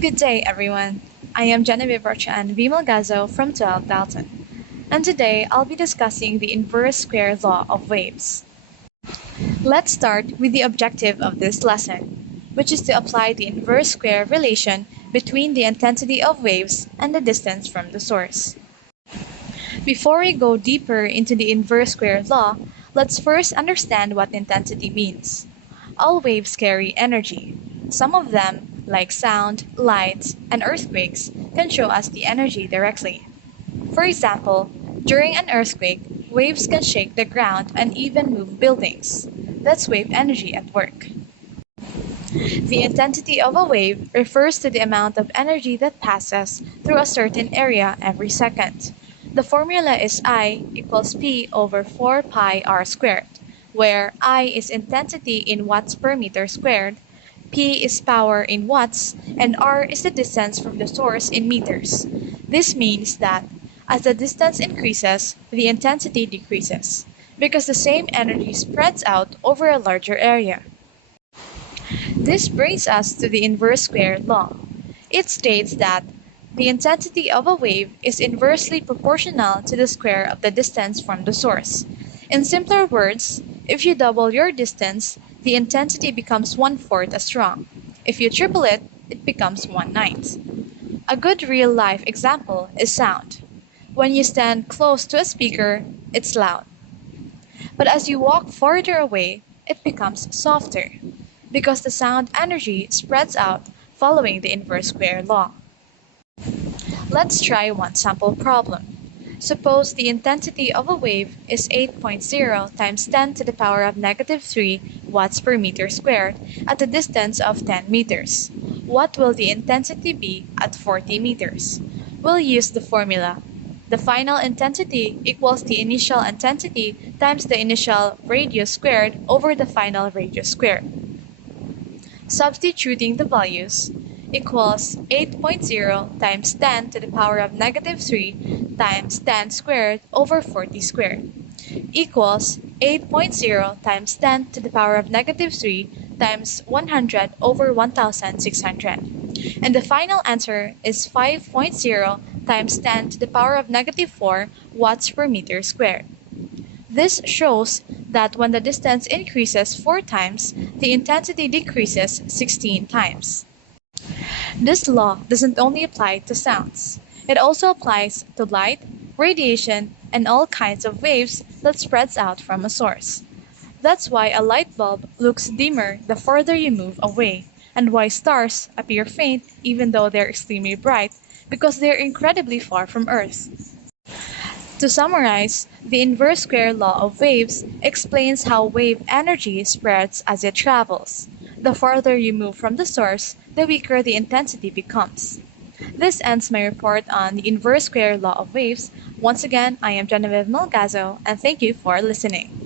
Good day, everyone. I am Genevieve Roche and Melgazo from 12 Dalton. And today I'll be discussing the inverse square law of waves. Let's start with the objective of this lesson, which is to apply the inverse square relation between the intensity of waves and the distance from the source. Before we go deeper into the inverse square law, let's first understand what intensity means. All waves carry energy. Some of them, like sound, light, and earthquakes, can show us the energy directly. For example, during an earthquake, waves can shake the ground and even move buildings. That's wave energy at work. The intensity of a wave refers to the amount of energy that passes through a certain area every second. The formula is I equals P over 4 pi r squared, where I is intensity in watts per meter squared, P is power in watts, and R is the distance from the source in meters. This means that as the distance increases, the intensity decreases, because the same energy spreads out over a larger area. This brings us to the inverse square law. It states that the intensity of a wave is inversely proportional to the square of the distance from the source. In simpler words, if you double your distance, the intensity becomes 1/4 as strong. If you triple it, it becomes 1/9. A good real-life example is sound. When you stand close to a speaker, it's loud. But as you walk farther away, it becomes softer, because the sound energy spreads out following the inverse square law. Let's try one sample problem. Suppose the intensity of a wave is 8.0 times 10 to the power of negative 3 watts per meter squared at a distance of 10 meters. What will the intensity be at 40 meters? We'll use the formula. The final intensity equals the initial intensity times the initial radius squared over the final radius squared. Substituting the values equals 8.0 times 10 to the power of negative 3 times 10 squared over 40 squared equals 8.0 times 10 to the power of negative 3 times 100 over 1600. And the final answer is 5.0 times 10 to the power of negative 4 watts per meter squared. This shows that when the distance increases 4 times, the intensity decreases 16 times. This law doesn't only apply to sounds. It also applies to light, radiation, and all kinds of waves that spreads out from a source. That's why a light bulb looks dimmer the further you move away, and why stars appear faint even though they're extremely bright, because they're incredibly far from Earth. To summarize, the inverse square law of waves explains how wave energy spreads as it travels. The farther you move from the source, the weaker the intensity becomes. This ends my report on the inverse square law of waves. Once again, I am Genevieve Melgazo, and thank you for listening.